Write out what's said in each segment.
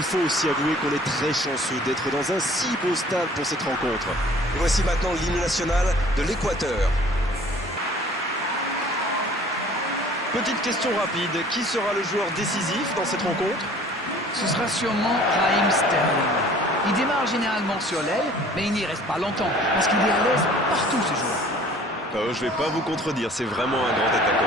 il faut aussi avouer qu'on est très chanceux d'être dans un si beau stade pour cette rencontre. Et voici maintenant l'hymne national de l'Équateur. Petite question rapide, qui sera le joueur décisif dans cette rencontre? Ce sera sûrement Raheem Sterling. Il démarre généralement sur l'aile, mais il n'y reste pas longtemps, parce qu'il est à l'aise partout ce joueur. Je vais pas vous contredire, c'est vraiment un grand attaquant.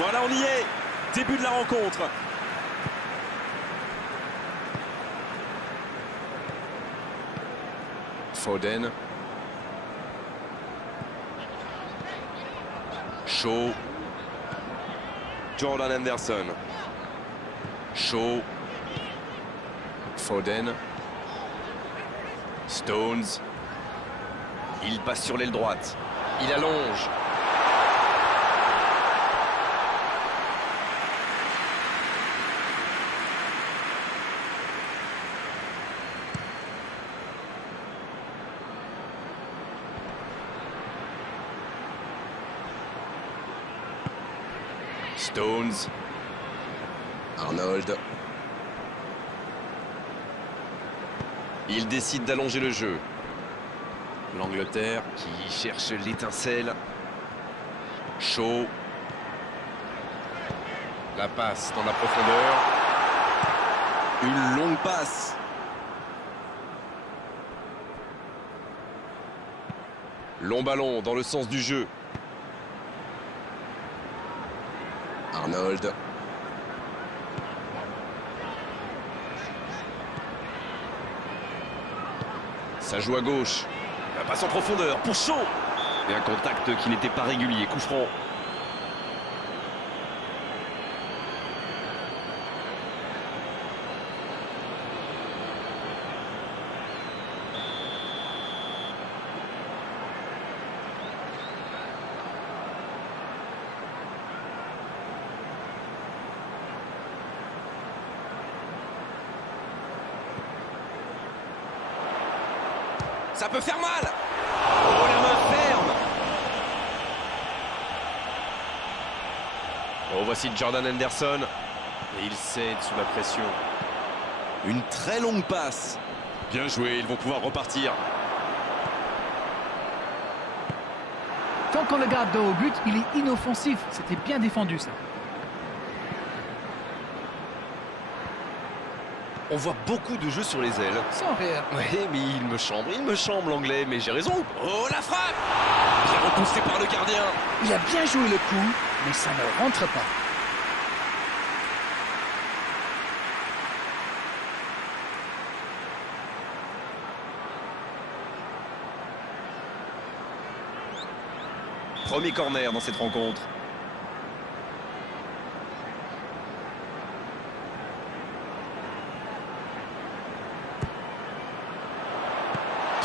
Voilà, on y est. Début de la rencontre. Foden. Shaw. Jordan Henderson. Shaw. Foden. Stones. Il passe sur l'aile droite. Il allonge. Stones. Arnold. Il décide d'allonger le jeu. L'Angleterre qui cherche l'étincelle. Shaw. La passe dans la profondeur. Une longue passe. Long ballon dans le sens du jeu. Arnold. Ça joue à gauche. La passe en profondeur pour Shaw. Et un contact qui n'était pas régulier, coup franc. Ça peut faire mal. Oh, la main ferme. Oh, voici Jordan Henderson. Et il cède sous la pression. Une très longue passe. Bien joué, ils vont pouvoir repartir. Tant qu'on le garde dos au but, il est inoffensif. C'était bien défendu, ça. On voit beaucoup de jeux sur les ailes. Sans rire. Oui, mais il me chambre l'anglais, mais j'ai raison. Oh, la frappe! Bien repoussé par le gardien. Il a bien joué le coup, mais ça ne rentre pas. Premier corner dans cette rencontre.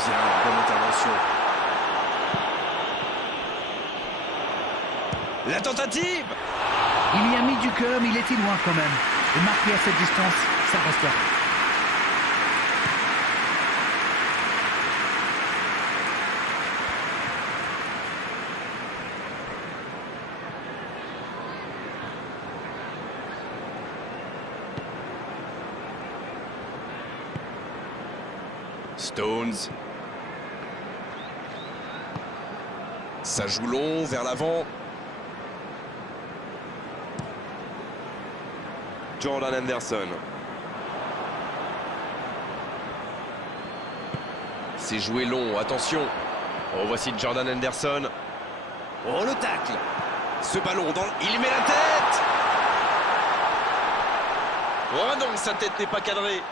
Bien, bonne intervention. La tentative! Il y a mis du cœur, mais il était loin quand même. Et marquer à cette distance, ça restera. Stones. Ça joue long vers l'avant. Jordan Henderson. C'est joué long, attention. Oh, voici Jordan Henderson. Oh, le tacle. Ce ballon dans... Il met la tête. Oh non, sa tête n'est pas cadrée.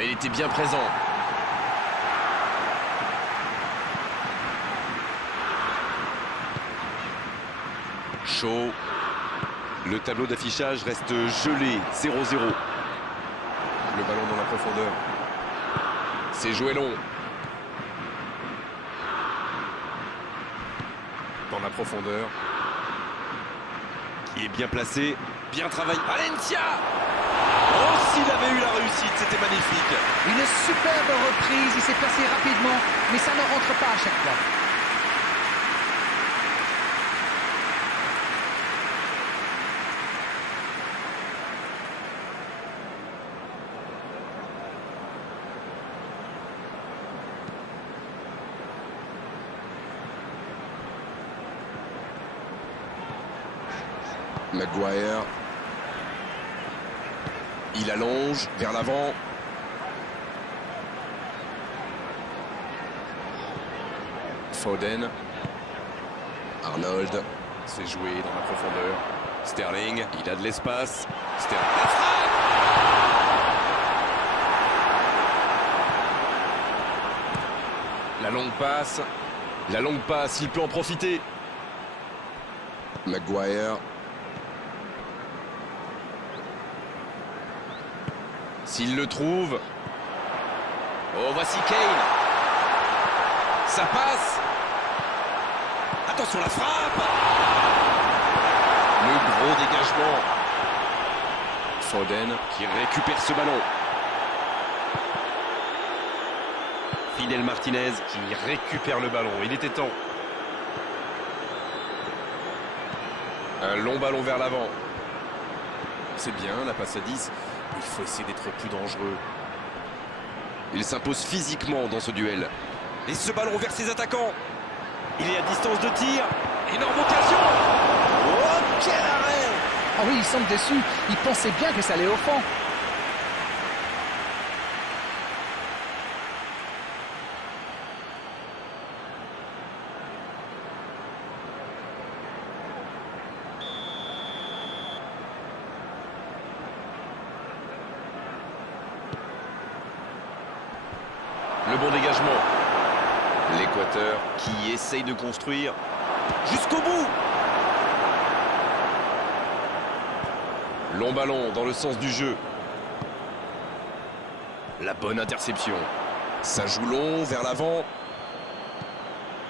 Il était bien présent. Shaw. Le tableau d'affichage reste gelé, 0-0. Le ballon dans la profondeur. C'est joué long. Dans la profondeur. Il est bien placé, bien travaillé. Valencia! Oh, s'il avait eu la réussite, c'était magnifique. Une superbe reprise, il s'est placé rapidement, mais ça ne rentre pas à chaque fois. Maguire. Il allonge vers l'avant. Foden. Arnold. C'est joué dans la profondeur. Sterling. Il a de l'espace. Sterling. La frappe! La longue passe. La longue passe, il peut en profiter. Maguire. S'il le trouve. Oh, voici Kane. Ça passe. Attention, la frappe. Le gros dégagement. Foden. Qui récupère ce ballon. Fidel Martinez. Qui récupère le ballon. Il était temps. Un long ballon vers l'avant. C'est bien, la passe à 10. Il faut essayer d'être plus dangereux. Il s'impose physiquement dans ce duel. Et ce ballon vers ses attaquants. Il est à distance de tir. Énorme occasion. Oh, quel arrêt! Ah oui, il semble déçu, il pensait bien que ça allait au fond. Le bon dégagement. L'Équateur. Qui essaye de construire jusqu'au bout. Long ballon dans le sens du jeu. La bonne interception. Ça joue long vers l'avant.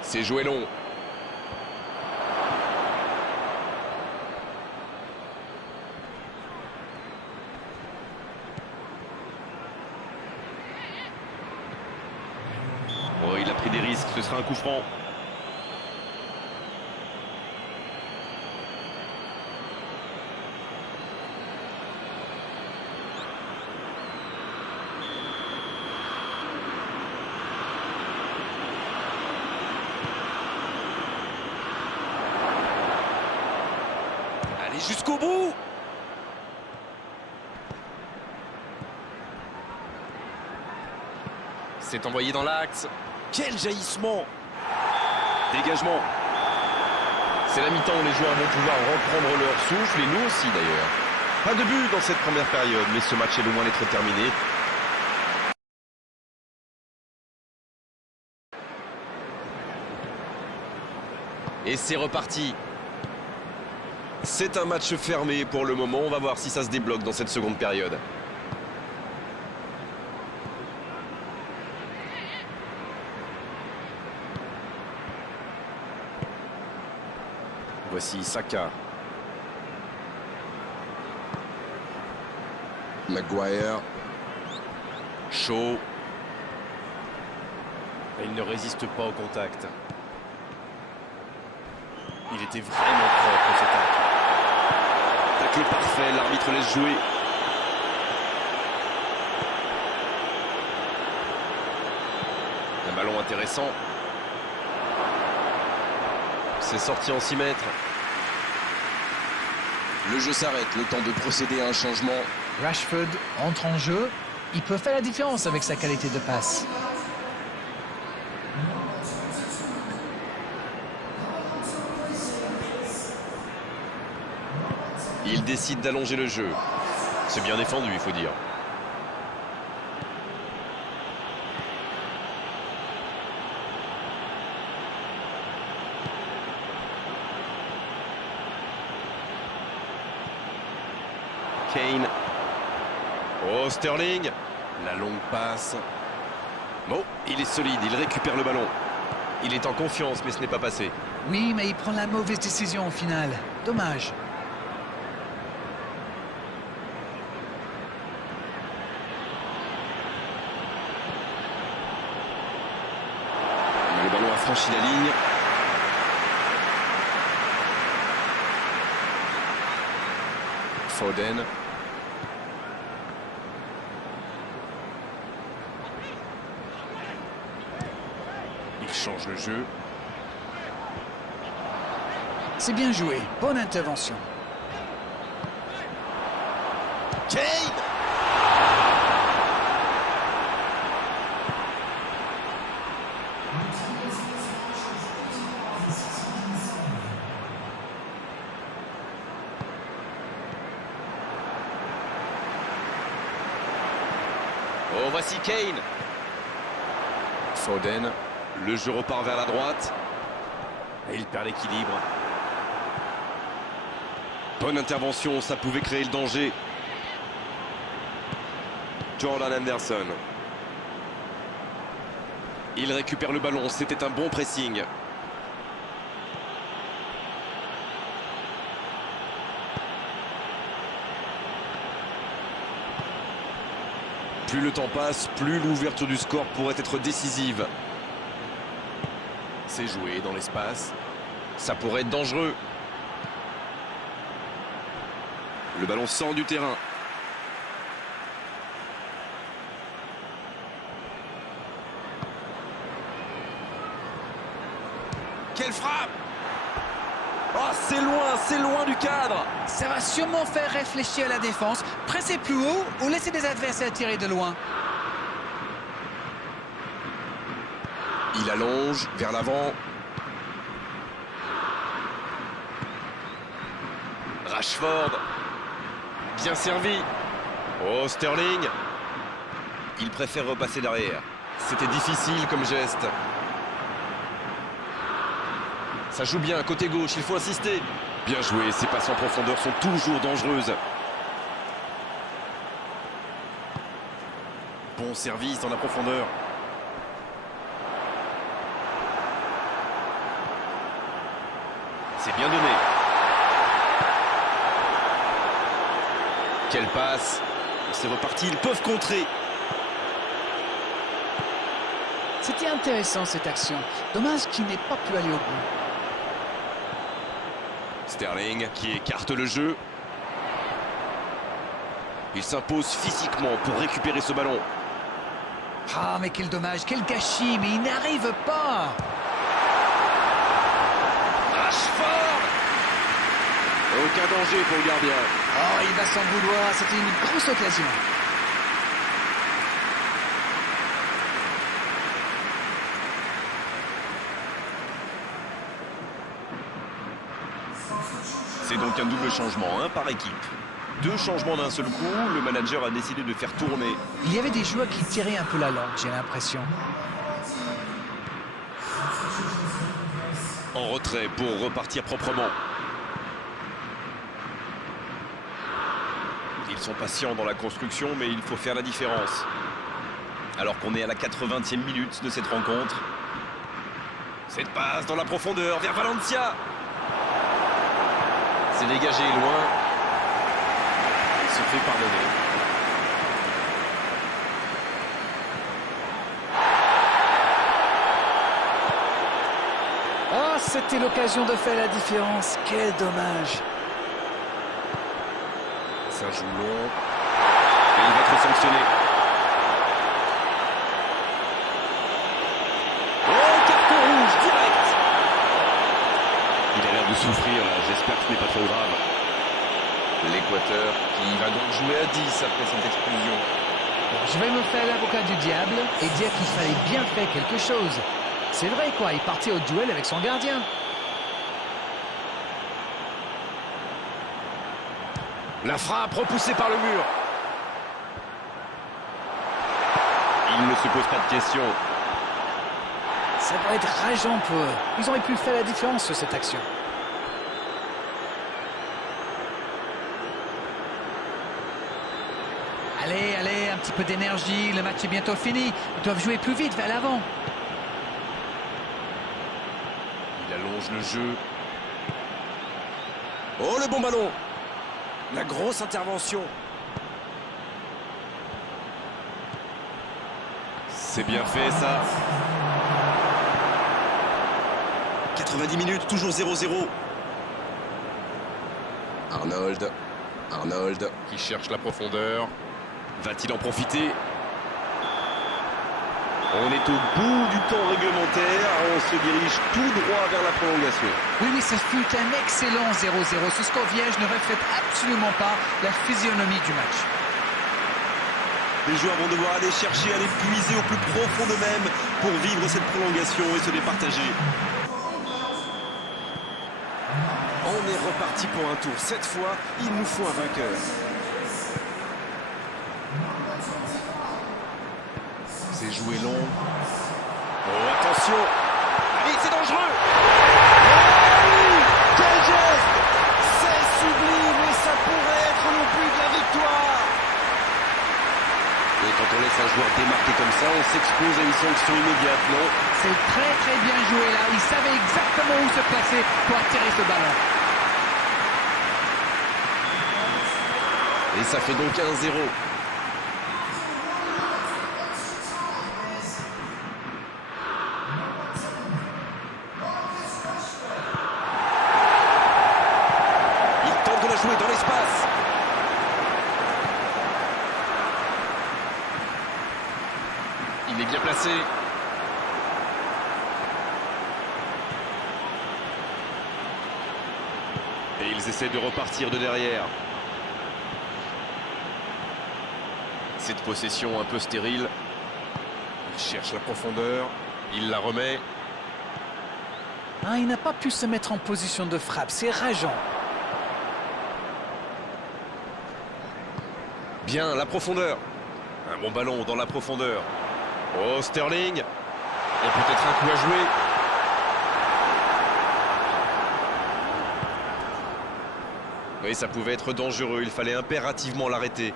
C'est joué long. Oh, il a pris des risques, ce sera un coup franc. Allez jusqu'au bout. C'est envoyé dans l'axe. Quel jaillissement. Dégagement. C'est la mi-temps où les joueurs vont pouvoir reprendre leur souffle, et nous aussi d'ailleurs. Pas de but dans cette première période, mais ce match est loin d'être terminé. Et c'est reparti. C'est un match fermé pour le moment. On va voir si ça se débloque dans cette seconde période. Voici Saka. Maguire. Shaw. Il ne résiste pas au contact. Il était vraiment propre ce tacle. Tacle parfait, l'arbitre laisse jouer. Un ballon intéressant. C'est sorti en 6 mètres. Le jeu s'arrête, le temps de procéder à un changement. Rashford entre en jeu, il peut faire la différence avec sa qualité de passe. Il décide d'allonger le jeu. C'est bien défendu, il faut dire. Kane. Oh, Sterling. La longue passe. Bon, il est solide, il récupère le ballon. Il est en confiance, mais ce n'est pas passé. Oui, mais il prend la mauvaise décision au final. Dommage. Le ballon a franchi la ligne. Foden. Il change le jeu. C'est bien joué. Bonne intervention. Kane. Oh, voici Kane. Foden. Le jeu repart vers la droite. Et il perd l'équilibre. Bonne intervention, ça pouvait créer le danger. Jordan Henderson. Il récupère le ballon, c'était un bon pressing. Plus le temps passe, plus l'ouverture du score pourrait être décisive. C'est joué dans l'espace. Ça pourrait être dangereux. Le ballon sort du terrain. Quelle frappe! Oh, c'est loin du cadre! Ça va sûrement faire réfléchir la défense. Presser plus haut ou laisser des adversaires tirer de loin. Il allonge vers l'avant. Rashford. Bien servi. Oh, Sterling. Il préfère repasser derrière. C'était difficile comme geste. Ça joue bien, côté gauche, il faut insister. Bien joué, ces passes en profondeur sont toujours dangereuses. Bon service dans la profondeur. C'est bien donné. Quelle passe. C'est reparti, ils peuvent contrer. C'était intéressant cette action. Dommage qu'il n'ait pas pu aller au bout. Sterling qui écarte le jeu. Il s'impose physiquement pour récupérer ce ballon. Ah, mais quel dommage, quel gâchis, mais il n'arrive pas. Rashford. Aucun danger pour le gardien. Oh, il va s'en vouloir, c'était une grosse occasion. C'est donc un double changement, un par équipe. Deux changements d'un seul coup, le manager a décidé de faire tourner. Il y avait des joueurs qui tiraient un peu la langue, j'ai l'impression. En retrait pour repartir proprement. Ils sont patients dans la construction, mais il faut faire la différence. Alors qu'on est à la 80e minute de cette rencontre. Cette passe dans la profondeur vers Valencia. C'est dégagé loin. Il se fait pardonner. Ah, c'était l'occasion de faire la différence. Quel dommage. Ça joue long. Et il va être sanctionné. Oh, carton rouge direct. Il a l'air de souffrir là. J'espère que ce n'est pas trop grave. L'Équateur qui va donc jouer à 10 après cette expulsion. Je vais me faire l'avocat du diable et dire qu'il fallait bien faire quelque chose. C'est vrai quoi, il partait au duel avec son gardien. La frappe repoussée par le mur. Il ne se pose pas de questions. Ça doit être rageant pour eux. Ils auraient pu faire la différence sur cette action. Allez, petit peu d'énergie, le match est bientôt fini. Ils doivent jouer plus vite vers l'avant. Il allonge le jeu. Oh, le bon ballon! La grosse intervention. C'est bien fait ça. 90 minutes, toujours 0-0. Arnold qui cherche la profondeur. Va-t-il en profiter? On est au bout du temps réglementaire. On se dirige tout droit vers la prolongation. Oui, ça fut un excellent 0-0. Ce score vierge ne reflète absolument pas la physionomie du match. Les joueurs vont devoir aller chercher, aller puiser au plus profond d'eux-mêmes pour vivre cette prolongation et se départager. On est reparti pour un tour. Cette fois, il nous faut un vainqueur. C'est joué long. Oh, attention! Allez, c'est dangereux! Oh, quel geste! C'est sublime et ça pourrait être le but de la victoire. Et quand on laisse un joueur démarqué comme ça, on s'expose à une sanction immédiate, non? C'est très bien joué là. Il savait exactement où se placer pour attirer ce ballon. Et ça fait donc 1-0. Il tente de la jouer dans l'espace. Il est bien placé. Et ils essaient de repartir de derrière. Cette possession un peu stérile. Il cherche la profondeur. Il la remet. Ah, il n'a pas pu se mettre en position de frappe. C'est rageant. Bien, la profondeur. Un bon ballon dans la profondeur. Oh, Sterling. Il y a peut-être un coup à jouer. Oui, ça pouvait être dangereux. Il fallait impérativement l'arrêter.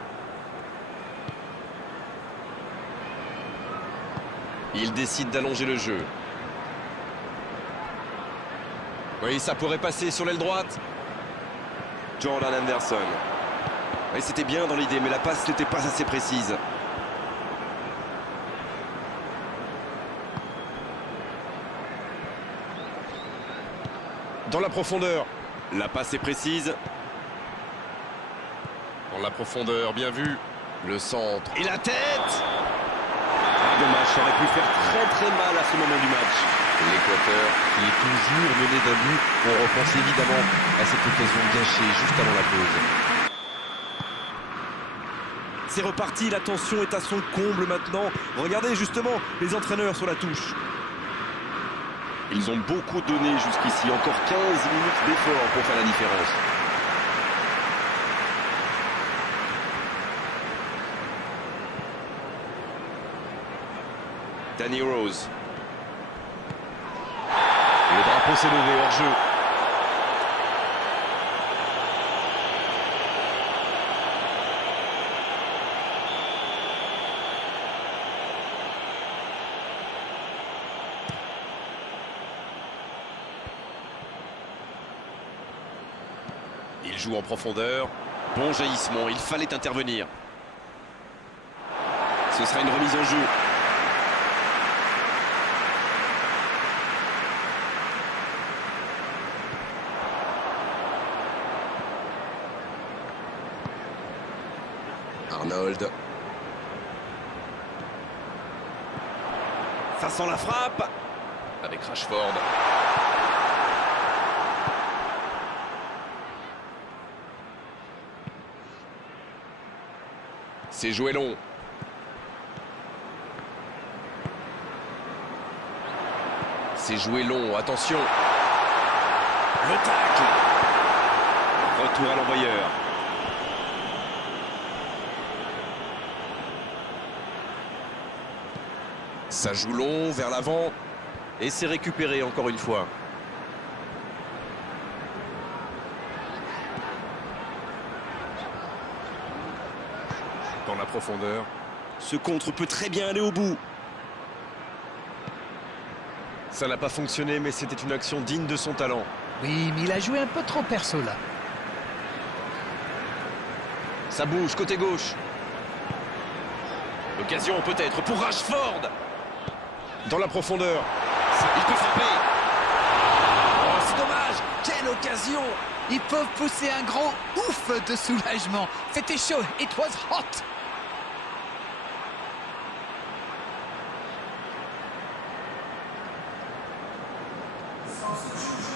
Il décide d'allonger le jeu. Oui, ça pourrait passer sur l'aile droite. Jordan Henderson. Oui, c'était bien dans l'idée, mais la passe n'était pas assez précise. Dans la profondeur. La passe est précise. Dans la profondeur, bien vu. Le centre. Et la tête! Dommage, ça aurait pu faire très mal à ce moment du match. L'Équateur qui est toujours mené d'un but. On repense évidemment à cette occasion gâchée juste avant la pause. C'est reparti, la tension est à son comble maintenant. Regardez justement les entraîneurs sur la touche. Ils ont beaucoup donné jusqu'ici. Encore 15 minutes d'effort pour faire la différence. Danny Rose. Le drapeau s'est levé hors jeu. Il joue en profondeur. Bon jaillissement, il fallait intervenir. Ce sera une remise en jeu. Arnold. Ça sent la frappe. Avec Rashford. C'est joué long. C'est joué long, attention. Le tacle. Retour à l'envoyeur. Ça joue long, vers l'avant. Et c'est récupéré encore une fois. Dans la profondeur. Ce contre peut très bien aller au bout. Ça n'a pas fonctionné, mais c'était une action digne de son talent. Oui, mais il a joué un peu trop perso là. Ça bouge, côté gauche. L'occasion peut-être pour Rashford. Dans la profondeur. Il peut frapper. Oh, c'est dommage. Quelle occasion. Ils peuvent pousser un grand ouf de soulagement. C'était chaud, it was hot.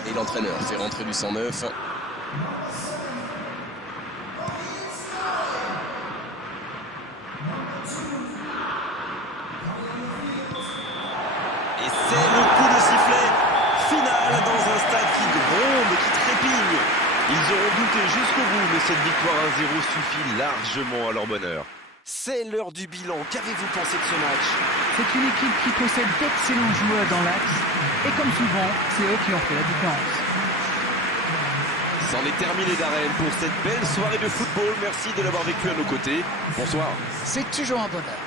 Et l'entraîneur fait rentrer du 109. Et c'est le coup de sifflet final dans un stade qui gronde, qui trépigne. Ils auront douté jusqu'au bout, mais cette victoire 1-0 suffit largement à leur bonheur. C'est l'heure du bilan. Qu'avez-vous pensé de ce match? C'est une équipe qui possède d'excellents joueurs dans l'axe. Et comme souvent, c'est eux qui ont fait la différence. C'en est terminé d'Arène pour cette belle soirée de football. Merci de l'avoir vécu à nos côtés. Bonsoir. C'est toujours un bonheur.